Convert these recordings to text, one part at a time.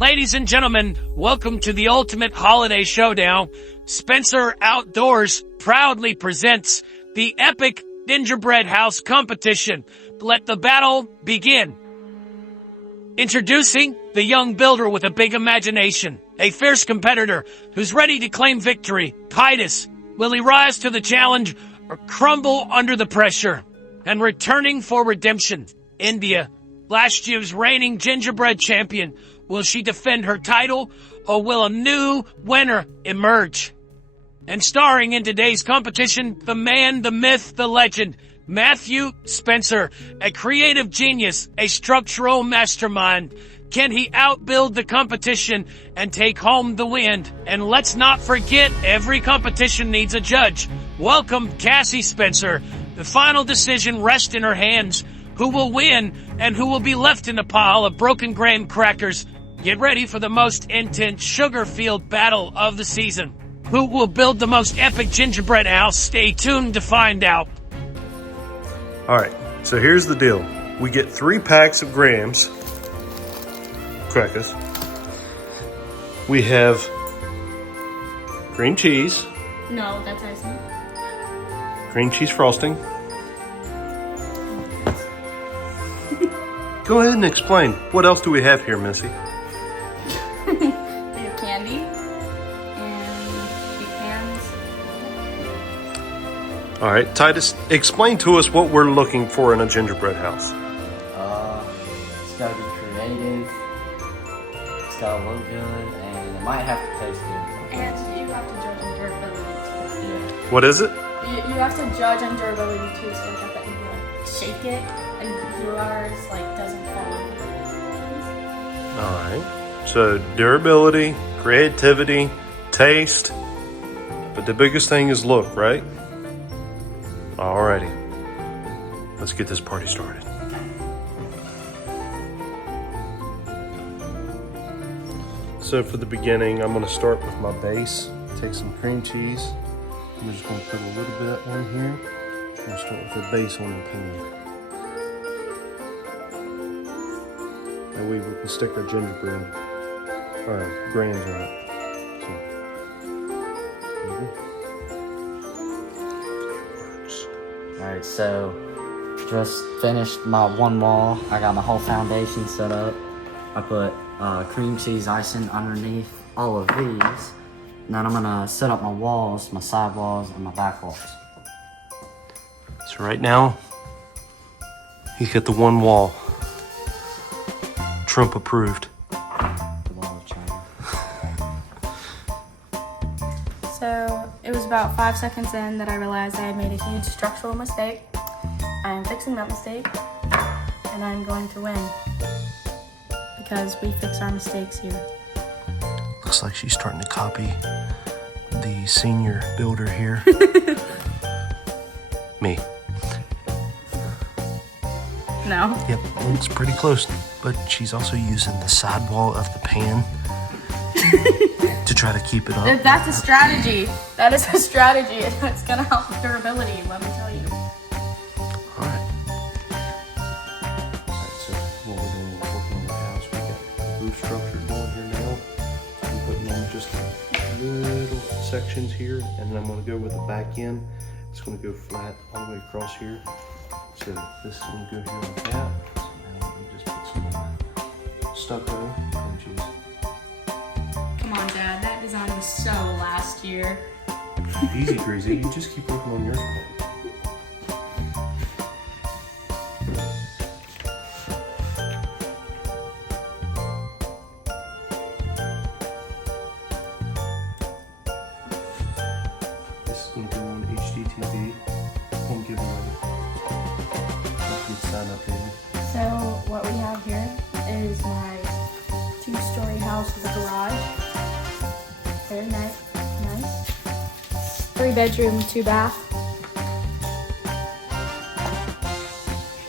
Ladies and gentlemen, welcome to the ultimate holiday showdown. Spencer Outdoors proudly presents the epic Gingerbread House Competition. Let the battle begin. Introducing the young builder with a big imagination, a fierce competitor who's ready to claim victory. Titus, will he rise to the challenge or crumble under the pressure? And returning for redemption, India, last year's reigning gingerbread champion. Will she defend her title, or will a new winner emerge? And starring in today's competition, the man, the myth, the legend, Matthew Spencer, a creative genius, a structural mastermind. Can he outbuild the competition and take home the win? And let's not forget, every competition needs a judge. Welcome, Cassie Spencer. The final decision rests in her hands. Who will win and who will be left in a pile of broken graham crackers? Get ready for the most intense sugar-filled battle of the season. Who will build the most epic gingerbread house? Stay tuned to find out. All right, so here's the deal. We get 3 packs of grahams, crackers. We have cream cheese. No, that's icing. Cream cheese frosting. Go ahead and explain. What else do we have here, Missy? We have candy and pecans. All right, Titus, explain to us what we're looking for in a gingerbread house. It's gotta be creative. It's gotta look good, and it might have to taste good. And you have to judge on durability too. Yeah. What is it? You have to judge on durability too, so that you shake it and yours doesn't fall over. All right. So durability, creativity, taste, but the biggest thing is look, right? Alrighty. Let's get this party started. So for the beginning, I'm gonna start with my base. Take some cream cheese. I'm just gonna put a little bit on here. I'm gonna start with the base on the pan. And we can stick our gingerbread grahams on it. Alright, so just finished my one wall. I got my whole foundation set up. I put cream cheese icing underneath all of these. And then I'm gonna set up my walls, my side walls, and my back walls. So right now, he's got the one wall. Trump approved. The wall of China. So it was about 5 seconds in that I realized I had made a huge structural mistake. I am fixing that mistake, and I'm going to win because we fix our mistakes here. Looks like she's starting to copy the senior builder here. Me. No. Yep, looks pretty close, but she's also using the side wall of the pan to try to keep it up. That's a strategy. That is a strategy. It's gonna help with durability, let me tell you. Alright, so what we're doing is working on the house. We got the roof structure going here now. I'm putting on just little sections here, and then I'm going to go with the back end. It's going to go flat all the way across here. So this is going to go here like that. So now we just put some stucco and cheese. Come on, Dad. That design was so last year. Easy, Greasy. You just keep working on yours. This is going to go on HDTV. Home giveaway. Sign up, David. So what we have here is my 2-story house with a garage. Very nice. 3-bedroom, 2-bath.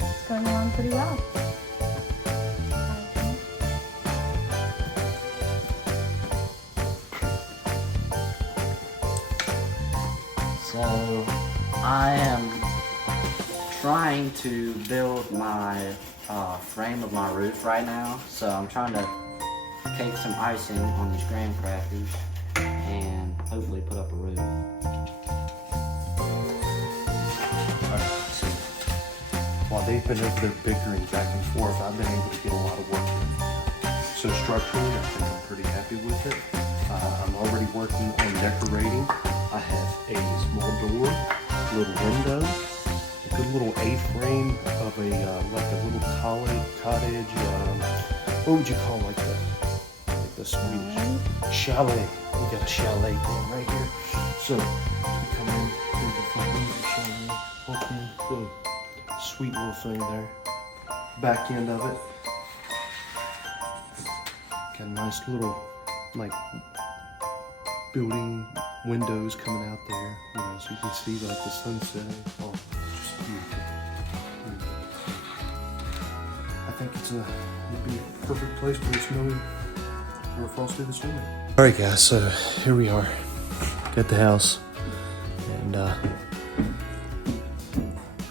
It's going along pretty well. So I am trying to build my frame of my roof right now. So I'm trying to cake some icing on these graham crackers and hopefully put up a roof. So while they've been over there bickering back and forth, I've been able to get a lot of work in. So structurally, I think I'm pretty happy with it. I'm already working on decorating. I have a small door, little window, a good little A-frame of a like a little cottage. What would you call like the Swedish chalet? We got a chalet going right here. So you come in through the front door of the chalet, walk in, boom, sweet little thing there. Back end of it, got a nice little like building windows coming out there, you know, so you can see like the sunset. Oh, just beautiful. I think it'd be a perfect place for a snowy or a frosty this summer. All right, guys, so here we are at the house, and I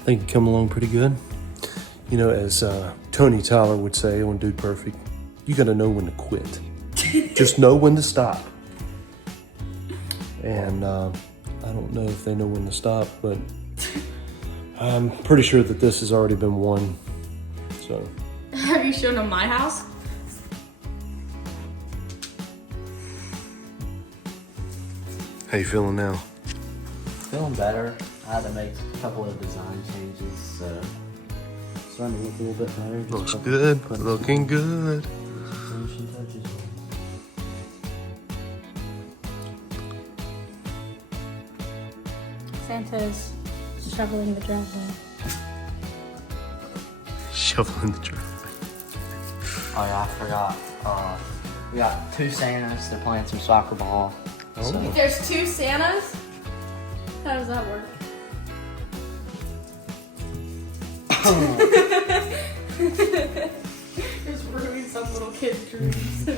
think it come along pretty good. You know, as Tony Tyler would say on Dude Perfect, you gotta know when to quit. Just know when to stop. And I don't know if they know when to stop, but I'm pretty sure that this has already been won. So. Have you shown them my house? How you feeling now? Feeling better. I had to make a couple of design changes, so it's starting to look a little bit better. Just Looks good. Looking good. finishing touches. Santa's shoveling the driveway. Shoveling the driveway. Oh yeah, I forgot. We got 2 Santas. They're playing some soccer ball. Oh. So, There's 2 Santas? How does that work? Just ruining some little kid's dreams.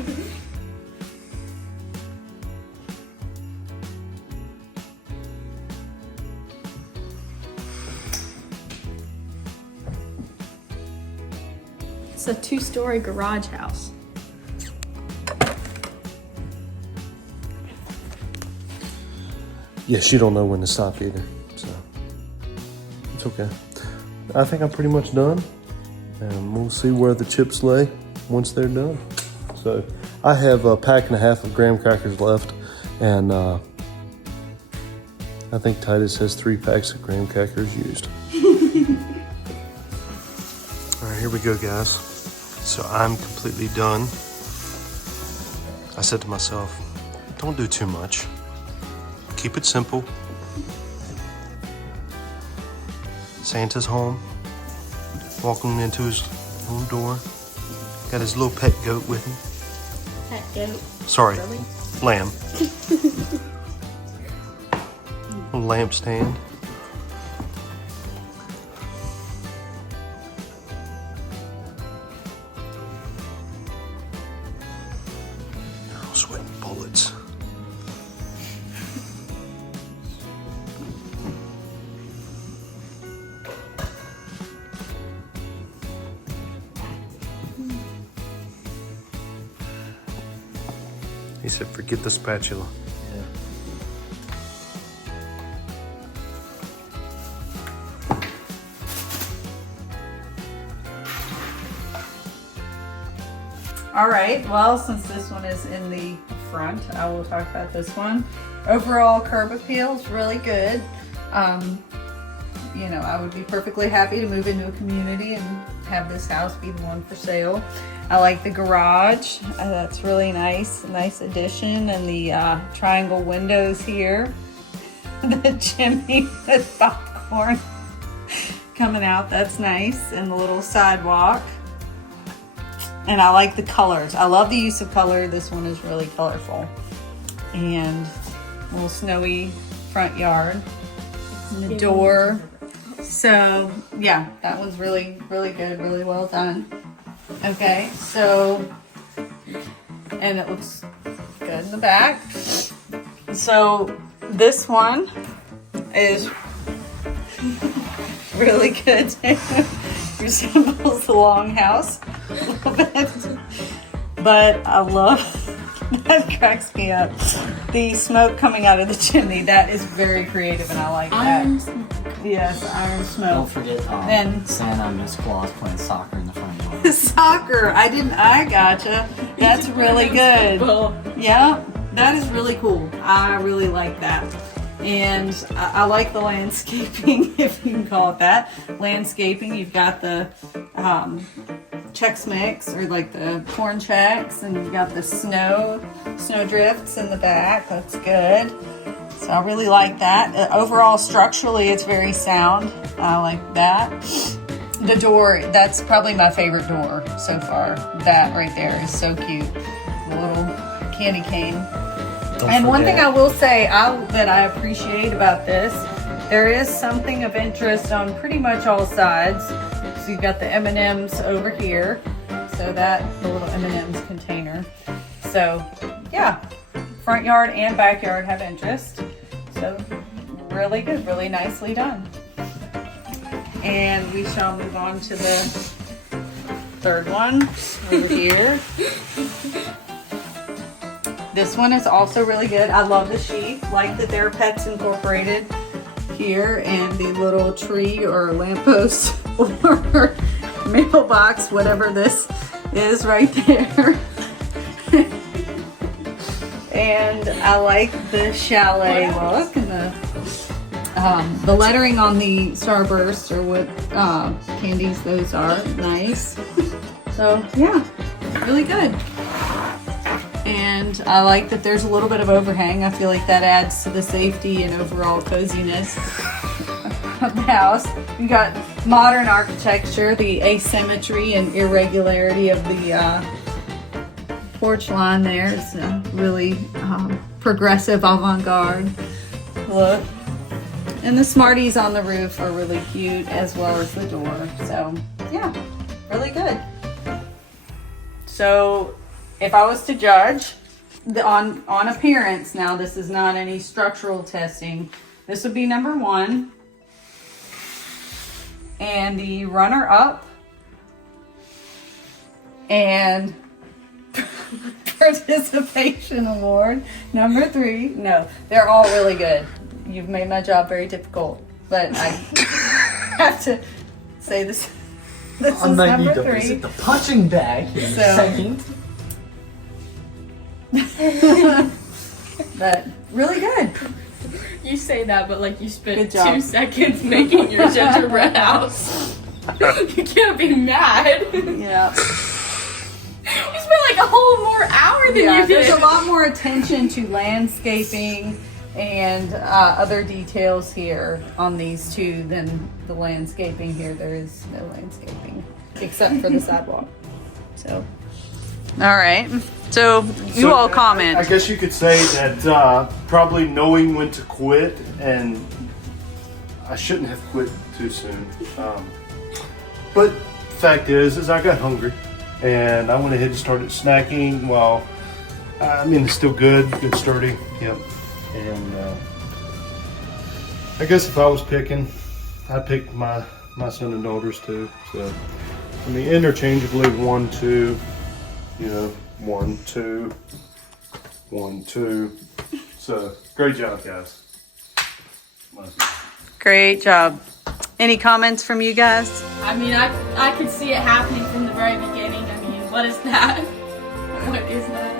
It's a 2-story garage house. Yes, you don't know when to stop either, so it's okay. I think I'm pretty much done, and we'll see where the chips lay once they're done. So I have a pack and a half of graham crackers left, and I think Titus has 3 packs of graham crackers used. All right, here we go, guys. So I'm completely done. I said to myself, don't do too much. Keep it simple. Santa's home, walking into his own door. Got his little pet goat with him. Pet goat. Sorry, Really? lamb. A lampstand. Oh, sweating bullets. He said, forget the spatula. yeah. All right, well, since this one is in the front, I will talk about this one. Overall curb appeal is really good. You know, I would be perfectly happy to move into a community and have this house be the one for sale. I like the garage. That's really nice. A nice addition. And the triangle windows here. The chimney with popcorn coming out. That's nice. And the little sidewalk. And I like the colors. I love the use of color. This one is really colorful. And a little snowy front yard. And the door. So yeah, that one's really, really good. Really well done. Okay, so, and it looks good in the back. So this one is really good. Resembles the longhouse a little bit. but I love that cracks me up. The smoke coming out of the chimney, that is very creative and I like that. Iron smoke. Yes, iron Don't smoke. forget And- Santa and Miss Claus playing soccer in the front yard. Soccer, I gotcha. That's really good. Yeah, that is really cool. I really like that. And I like the landscaping, if you can call it that. Landscaping, you've got the Chex Mix, or like the corn checks, and you've got the snow drifts in the back. That's good. So I really like that. Overall, structurally, it's very sound. I like that. The door, that's probably my favorite door so far. That right there is so cute. The little candy cane. And one thing I will say that I appreciate about this, there is something of interest on pretty much all sides. So you've got the M&Ms over here. So that, the little M&Ms container. So yeah, front yard and backyard have interest. So really good, really nicely done. And we shall move on to the third one over here. This one is also really good. I love the sheep, like that there are pets incorporated here, and the little tree or lamppost or mailbox, whatever this is right there. And I like the chalet look and the lettering on the Starburst, or what candies those are. Nice. So yeah, really good. And I like that there's a little bit of overhang. I feel like that adds to the safety and overall coziness of the house. You got modern architecture, the asymmetry and irregularity of the porch line there is really progressive avant-garde look. And the Smarties on the roof are really cute, as well as the door. So yeah, really good. So if I was to judge on appearance, now this is not any structural testing, this would be number 1. And the runner-up and participation award, number 3. No, they're all really good. You've made my job very difficult, but I have to say this. This is number 3. Visit the punching bag in a second. But really good. You say that, but like you spent Good job. 2 seconds making your gingerbread house. You can't be mad. Yeah. You spent like a whole more hour than Yeah, you did. there's a lot more attention to landscaping and other details here on these two than the landscaping here. There is no landscaping except for the sidewalk. So, all right. So you all comment. I guess you could say that probably knowing when to quit, and I shouldn't have quit too soon. But fact is I got hungry, and I went ahead and started snacking while, I mean, it's still good sturdy, yep. And I guess if I was picking, I'd pick my son and daughters too. So, I mean, interchangeably 1, 2, you know, 1, 2, 1, 2. So, great job, guys. Great job. Any comments from you guys? I mean, I could see it happening from the very beginning. I mean, what is that? What is that?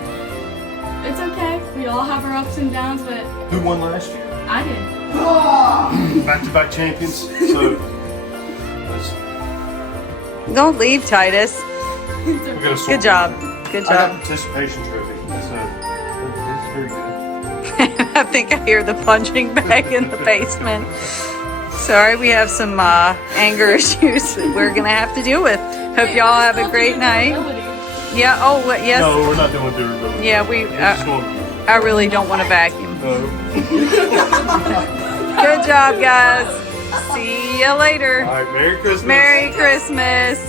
It's okay. We all have our ups and downs, but Who won last year? I did. Back-to-back champions. So, Don't leave, Titus. we got a sword. Good job. Good I got job. participation trophy. So, it's very good. I think I hear the punching bag in the basement. Sorry, we have some anger issues that we're gonna have to deal with. Hope y'all have a great night. Yeah. Oh, yes. No, we're not doing durability. Yeah, We're just doing, I really don't want to vacuum. no. Good job, guys. See you later. All right, Merry Christmas. Merry Christmas.